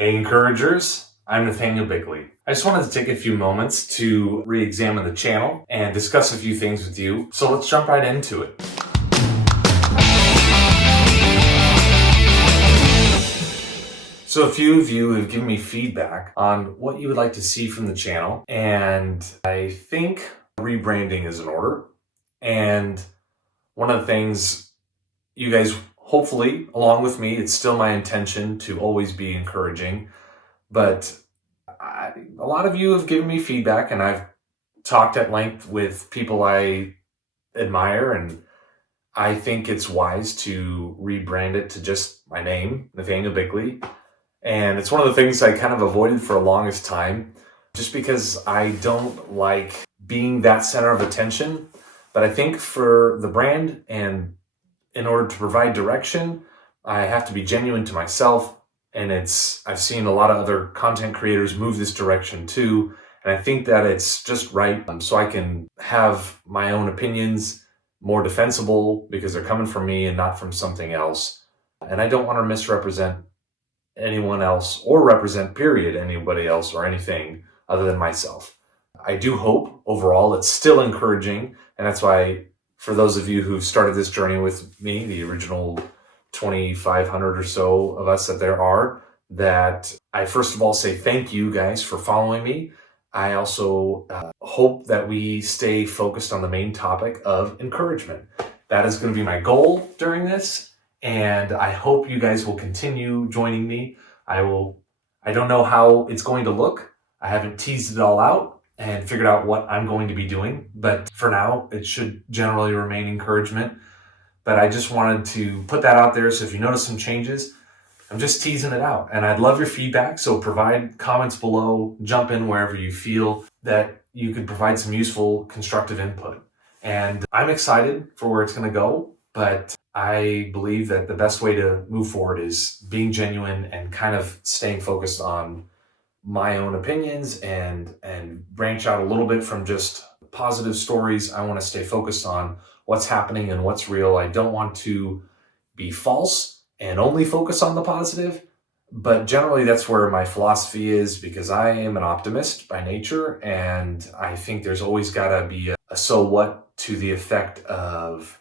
Hey encouragers, I'm Nathaniel Bickley. I just wanted to take a few moments to re-examine the channel and discuss a few things with you. So let's jump right into it. So a few of you have given me feedback on what you would like to see from the channel, and I think rebranding is in order. And one of the things you guys, hopefully, along with me, it's still my intention to always be encouraging, but a lot of you have given me feedback, and I've talked at length with people I admire, and I think it's wise to rebrand it to just my name, Nathaniel Bickley. And it's one of the things I kind of avoided for the longest time, just because I don't like being that center of attention. But I think for the brand and in order to provide direction, I have to be genuine to myself. And I've seen a lot of other content creators move this direction too. And I think that it's just right, so I can have my own opinions more defensible because they're coming from me and not from something else. And I don't want to misrepresent anyone else or represent anybody else or anything other than myself. I do hope overall it's still encouraging. And that's why, for those of you who started this journey with me, the original 2,500 or so of us that there are, that I first of all say thank you guys for following me. I also hope that we stay focused on the main topic of encouragement. That is going to be my goal during this, and I hope you guys will continue joining me. I don't know how it's going to look. I haven't teased it all out and figured out what I'm going to be doing, but for now, it should generally remain encouragement. But I just wanted to put that out there, so if you notice some changes, I'm just teasing it out. And I'd love your feedback, so provide comments below, jump in wherever you feel that you could provide some useful, constructive input. And I'm excited for where it's going to go, but I believe that the best way to move forward is being genuine and kind of staying focused on my own opinions and branch out a little bit from just positive stories. I want to stay focused on what's happening and what's real. I don't want to be false and only focus on the positive, but generally that's where my philosophy is, because I am an optimist by nature, and I think there's always got to be a so what to the effect of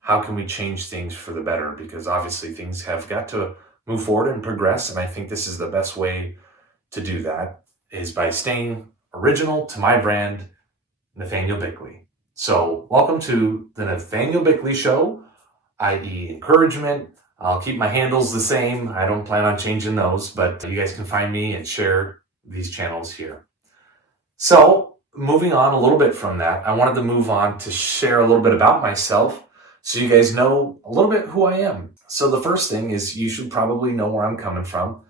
how can we change things for the better, because obviously things have got to move forward and progress, and I think this is the best way to do that is by staying original to my brand, Nathaniel Bickley. So welcome to the Nathaniel Bickley Show, i.e. encouragement. I'll keep my handles the same. I don't plan on changing those, but you guys can find me and share these channels here. So moving on a little bit from that, I wanted to move on to share a little bit about myself so you guys know a little bit who I am. So the first thing is you should probably know where I'm coming from.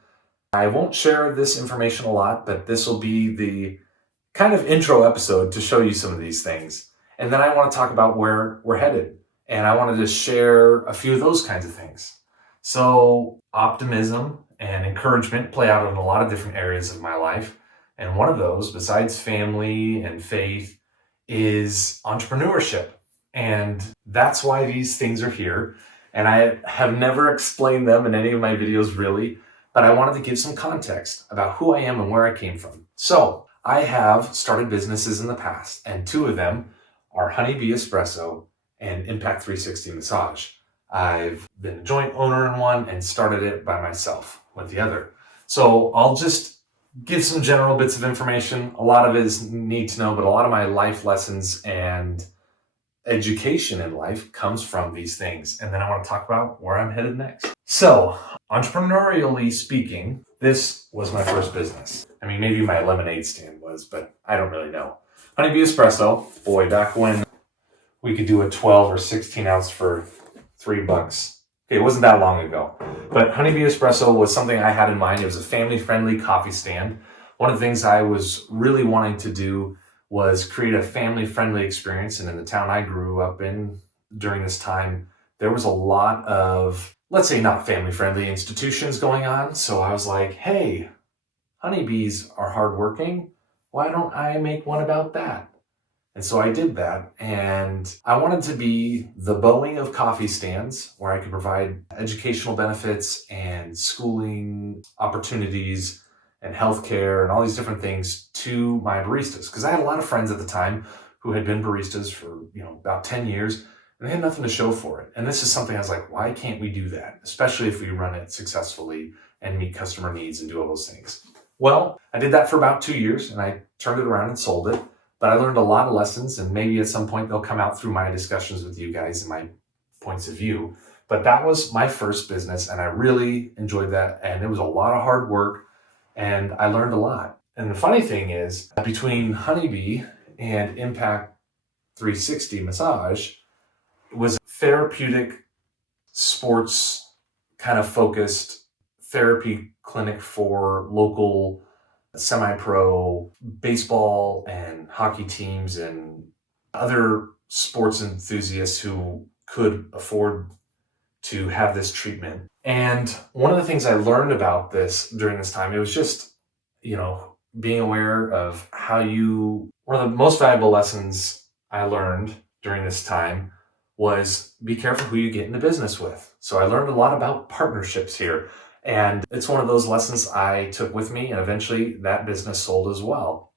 I won't share this information a lot, but this will be the kind of intro episode to show you some of these things. And then I want to talk about where we're headed. And I wanted to share a few of those kinds of things. So optimism and encouragement play out in a lot of different areas of my life. And one of those, besides family and faith, is entrepreneurship. And that's why these things are here. And I have never explained them in any of my videos really, but I wanted to give some context about who I am and where I came from. So I have started businesses in the past, and two of them are Honeybee Espresso and Impact 360 Massage. I've been a joint owner in one and started it by myself with the other. So I'll just give some general bits of information. A lot of it is need to know, but a lot of my life lessons and education in life comes from these things. And then I want to talk about where I'm headed next. So entrepreneurially speaking, this was my first business. I mean, maybe my lemonade stand was, but I don't really know. Honeybee Espresso, boy, back when we could do a 12 or 16 ounce for $3. Okay, it wasn't that long ago. But Honeybee Espresso was something I had in mind. It was a family-friendly coffee stand. One of the things I was really wanting to do was create a family-friendly experience. And in the town I grew up in during this time, there was a lot of, let's say, not family-friendly institutions going on. So I was like, hey, honeybees are hardworking. Why don't I make one about that? And so I did that, and I wanted to be the Boeing of coffee stands, where I could provide educational benefits and schooling opportunities and healthcare and all these different things to my baristas. Because I had a lot of friends at the time who had been baristas for, about 10 years, and they had nothing to show for it. And this is something I was like, why can't we do that? Especially if we run it successfully and meet customer needs and do all those things. Well, I did that for about 2 years, and I turned it around and sold it. But I learned a lot of lessons, and maybe at some point they'll come out through my discussions with you guys and my points of view. But that was my first business, and I really enjoyed that. And it was a lot of hard work, and I learned a lot. And the funny thing is, between Honeybee and Impact 360 Massage, it was a therapeutic, sports kind of focused therapy clinic for local semi-pro baseball and hockey teams and other sports enthusiasts who could afford to have this treatment. And one of the things I learned about this during this time, it was just, being aware of one of the most valuable lessons I learned during this time was be careful who you get into business with. So I learned a lot about partnerships here. And it's one of those lessons I took with me, and eventually that business sold as well.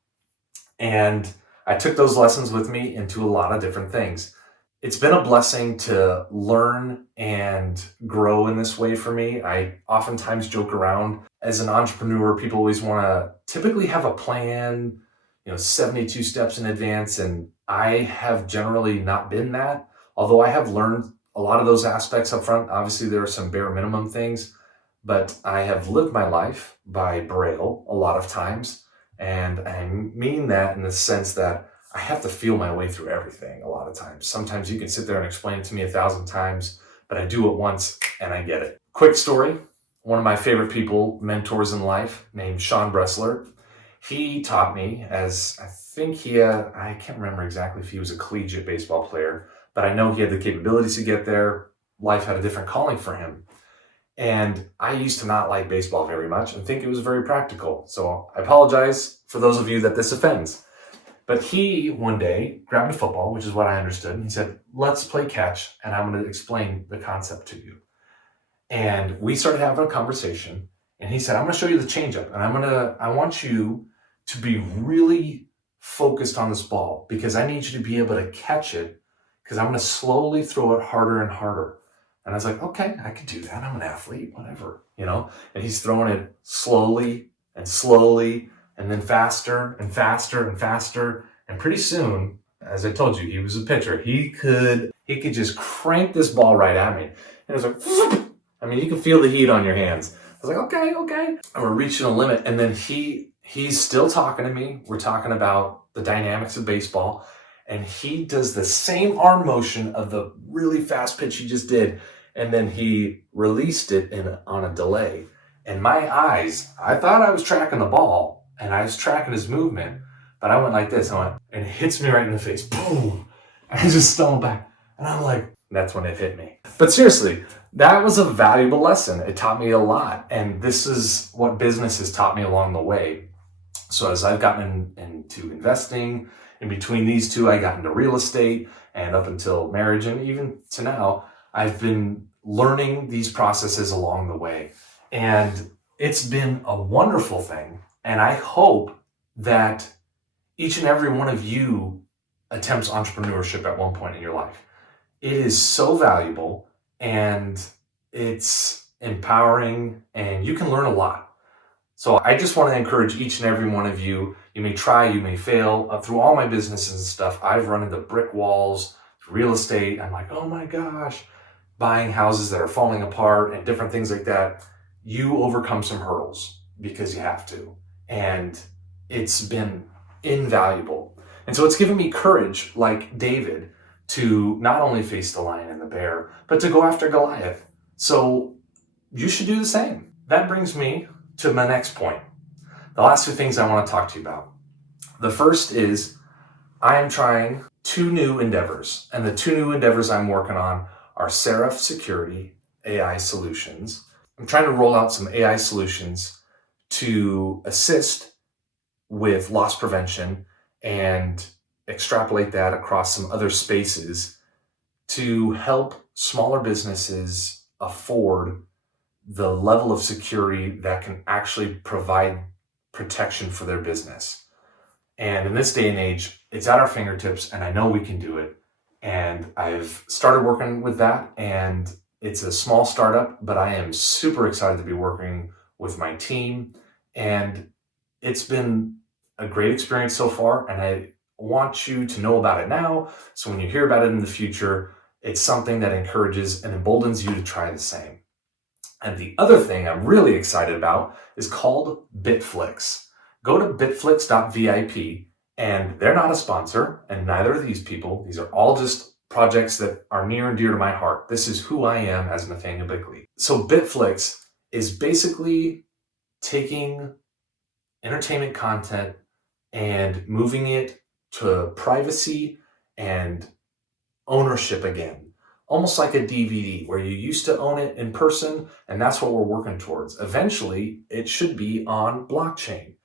And I took those lessons with me into a lot of different things. It's been a blessing to learn and grow in this way for me. I oftentimes joke around as an entrepreneur, people always want to typically have a plan, 72 steps in advance. And I have generally not been that, although I have learned a lot of those aspects up front. Obviously, there are some bare minimum things. But I have lived my life by Braille a lot of times. And I mean that in the sense that I have to feel my way through everything a lot of times. Sometimes you can sit there and explain it to me 1,000 times, but I do it once and I get it. Quick story. One of my favorite mentors in life, named Sean Bressler, he taught me I can't remember exactly if he was a collegiate baseball player, but I know he had the capabilities to get there. Life had a different calling for him. And I used to not like baseball very much and think it was very practical. So I apologize for those of you that this offends. But he one day grabbed a football, which is what I understood, and he said, let's play catch, and I'm going to explain the concept to you. And we started having a conversation, and he said, I'm going to show you the changeup, and I want you to be really focused on this ball because I need you to be able to catch it because I'm going to slowly throw it harder and harder. And I was like, okay, I could do that. I'm an athlete, whatever, And he's throwing it slowly, and then faster and faster and faster. And pretty soon, as I told you, he was a pitcher. He could just crank this ball right at me. And it was like, you can feel the heat on your hands. I was like, okay. And we're reaching a limit. And then he's still talking to me. We're talking about the dynamics of baseball. And he does the same arm motion of the really fast pitch he just did. And then he released it on a delay. And my eyes, I thought I was tracking the ball and I was tracking his movement. But I went like this. And it hits me right in the face. Boom. I just stumbled back. And I'm like, that's when it hit me. But seriously, that was a valuable lesson. It taught me a lot. And this is what business has taught me along the way. So as I've gotten into investing, in between these two, I got into real estate, and up until marriage and even to now, I've been learning these processes along the way. And it's been a wonderful thing. And I hope that each and every one of you attempts entrepreneurship at one point in your life. It is so valuable and it's empowering and you can learn a lot. So I just want to encourage each and every one of you. You may try, you may fail. Through all my businesses and stuff, I've run into brick walls, real estate. I'm like, oh my gosh, buying houses that are falling apart and different things like that. You overcome some hurdles because you have to. And it's been invaluable. And so it's given me courage, like David, to not only face the lion and the bear, but to go after Goliath. So you should do the same. That brings me to my next point. The last two things I want to talk to you about. The first is I am trying 2 new endeavors, and the 2 new endeavors I'm working on are Seraph Security AI solutions. I'm trying to roll out some AI solutions to assist with loss prevention and extrapolate that across some other spaces to help smaller businesses afford the level of security that can actually provide protection for their business. And in this day and age, it's at our fingertips, and I know we can do it. And I've started working with that, and it's a small startup, but I am super excited to be working with my team. And it's been a great experience so far, and I want you to know about it now. So when you hear about it in the future, it's something that encourages and emboldens you to try the same. And the other thing I'm really excited about is called Bitflix. Go to bitflix.vip, and they're not a sponsor, and neither are these people. These are all just projects that are near and dear to my heart. This is who I am as Nathaniel Bickley. So Bitflix is basically taking entertainment content and moving it to privacy and ownership again. Almost like a DVD where you used to own it in person, and that's what we're working towards. Eventually, it should be on blockchain.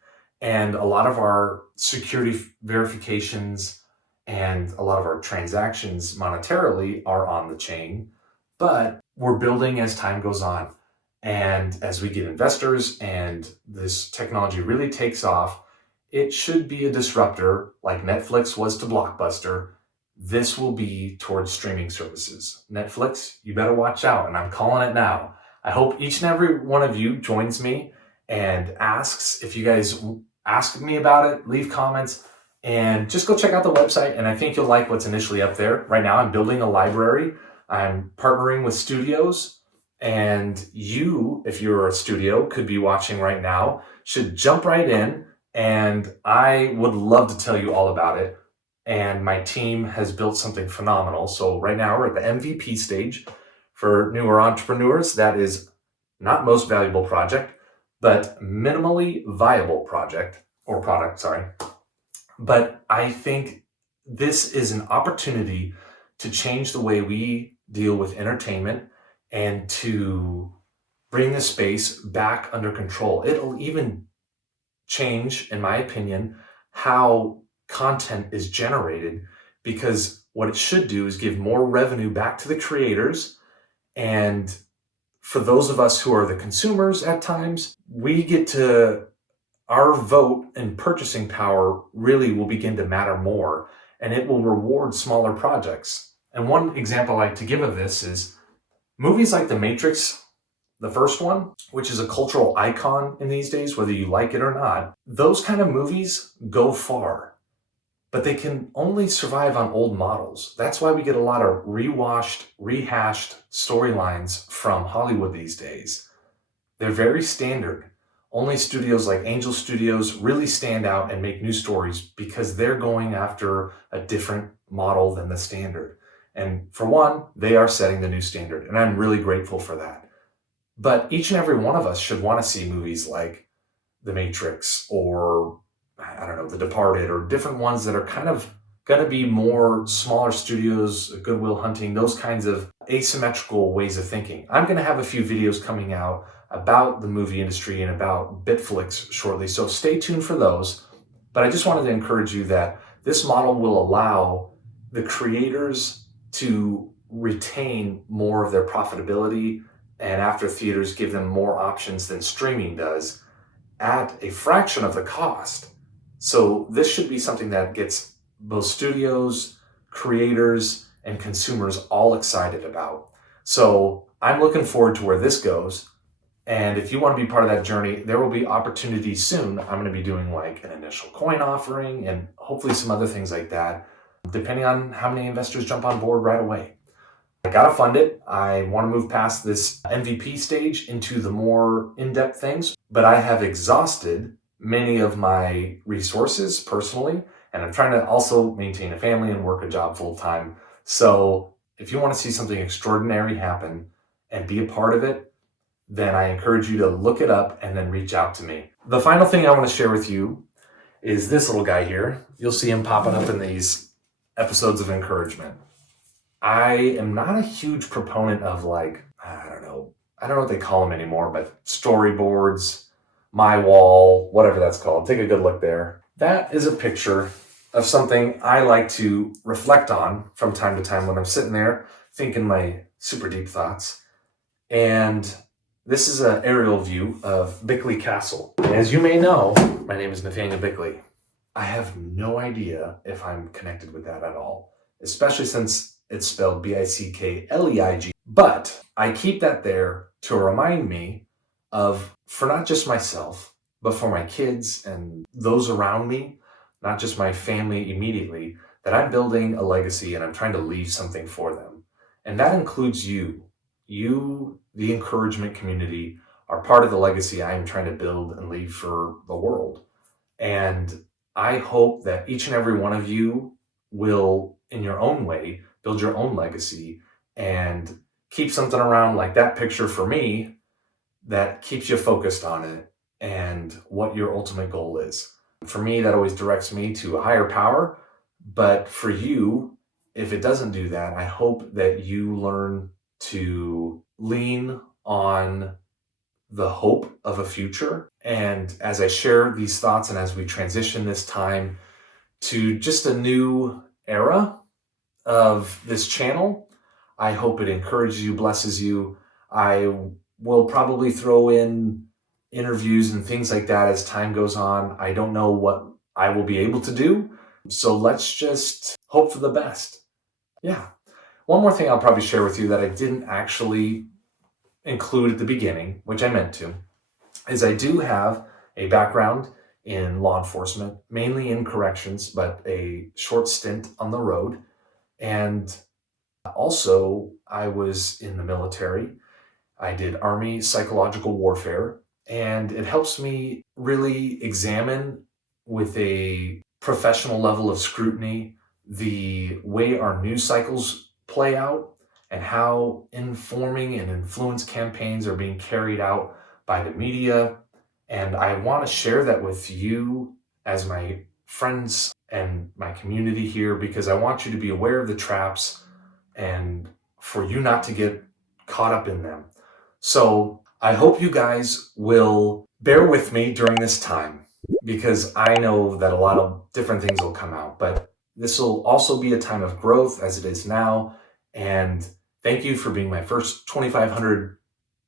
And a lot of our security verifications and a lot of our transactions monetarily are on the chain, but we're building as time goes on. And as we get investors and this technology really takes off, it should be a disruptor like Netflix was to Blockbuster. This will be towards streaming services. Netflix, you better watch out, and I'm calling it now. I hope each and every one of you joins me and asks if you guys ask me about it, leave comments, and just go check out the website, and I think you'll like what's initially up there. Right now, I'm building a library. I'm partnering with studios, and you, if you're a studio, could be watching right now, should jump right in, and I would love to tell you all about it. And my team has built something phenomenal. So right now we're at the MVP stage for newer entrepreneurs. That is not most valuable project, but minimally viable project or product, sorry. But I think this is an opportunity to change the way we deal with entertainment and to bring the space back under control. It'll even change, in my opinion, how content is generated, because what it should do is give more revenue back to the creators. And for those of us who are the consumers at times, we get to, our vote and purchasing power really will begin to matter more, and it will reward smaller projects. And one example I like to give of this is movies like The Matrix, the first one, which is a cultural icon in these days, whether you like it or not. Those kind of movies go far, but they can only survive on old models. That's why we get a lot of rehashed storylines from Hollywood these days. They're very standard. Only studios like Angel Studios really stand out and make new stories because they're going after a different model than the standard. And for one, they are setting the new standard, and I'm really grateful for that. But each and every one of us should want to see movies like The Matrix or, I don't know, The Departed, or different ones that are kind of going to be more smaller studios, Good Will Hunting, those kinds of asymmetrical ways of thinking. I'm going to have a few videos coming out about the movie industry and about Bitflix shortly, so stay tuned for those. But I just wanted to encourage you that this model will allow the creators to retain more of their profitability, and after theaters give them more options than streaming does at a fraction of the cost. So this should be something that gets both studios, creators, and consumers all excited about. So I'm looking forward to where this goes. And if you want to be part of that journey, there will be opportunities soon. I'm going to be doing like an initial coin offering and hopefully some other things like that, depending on how many investors jump on board right away. I got to fund it. I want to move past this MVP stage into the more in-depth things, but I have exhausted many of my resources personally, and I'm trying to also maintain a family and work a job full time. So if you want to see something extraordinary happen and be a part of it, then I encourage you to look it up and then reach out to me. The final thing I want to share with you is this little guy here. You'll see him popping up in these episodes of encouragement. I am not a huge proponent of I don't know what they call them anymore, but storyboards, my wall, whatever that's called. Take a good look there. That is a picture of something I like to reflect on from time to time when I'm sitting there thinking my super deep thoughts. And this is an aerial view of Bickley Castle. As you may know, my name is Nathaniel Bickley. I have no idea if I'm connected with that at all, especially since it's spelled Bickleig. But I keep that there to remind me of, for not just myself, but for my kids and those around me, not just my family immediately, that I'm building a legacy and I'm trying to leave something for them. And that includes you. You, the encouragement community, are part of the legacy I am trying to build and leave for the world. And I hope that each and every one of you will, in your own way, build your own legacy and keep something around like that picture for me that keeps you focused on it and what your ultimate goal is. For me, that always directs me to a higher power. But for you, if it doesn't do that, I hope that you learn to lean on the hope of a future. And as I share these thoughts and as we transition this time to just a new era of this channel, I hope it encourages you, blesses you. I will probably throw in interviews and things like that as time goes on. I don't know what I will be able to do. So let's just hope for the best. Yeah. One more thing I'll probably share with you that I didn't actually include at the beginning, which I meant to, is I do have a background in law enforcement, mainly in corrections, but a short stint on the road. And also, I was in the military. I did Army psychological warfare, and it helps me really examine with a professional level of scrutiny the way our news cycles play out and how informing and influence campaigns are being carried out by the media. And I want to share that with you as my friends and my community here, because I want you to be aware of the traps and for you not to get caught up in them. So I hope you guys will bear with me during this time, because I know that a lot of different things will come out, but this will also be a time of growth as it is now. And thank you for being my first 2,500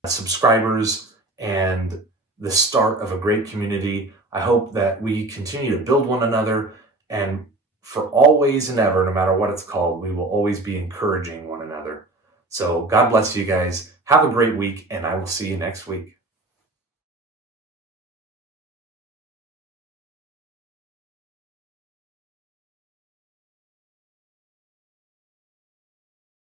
subscribers and the start of a great community. I hope that we continue to build one another, and for always and ever, no matter what it's called, we will always be encouraging one another. So God bless you guys. Have a great week, and I will see you next week.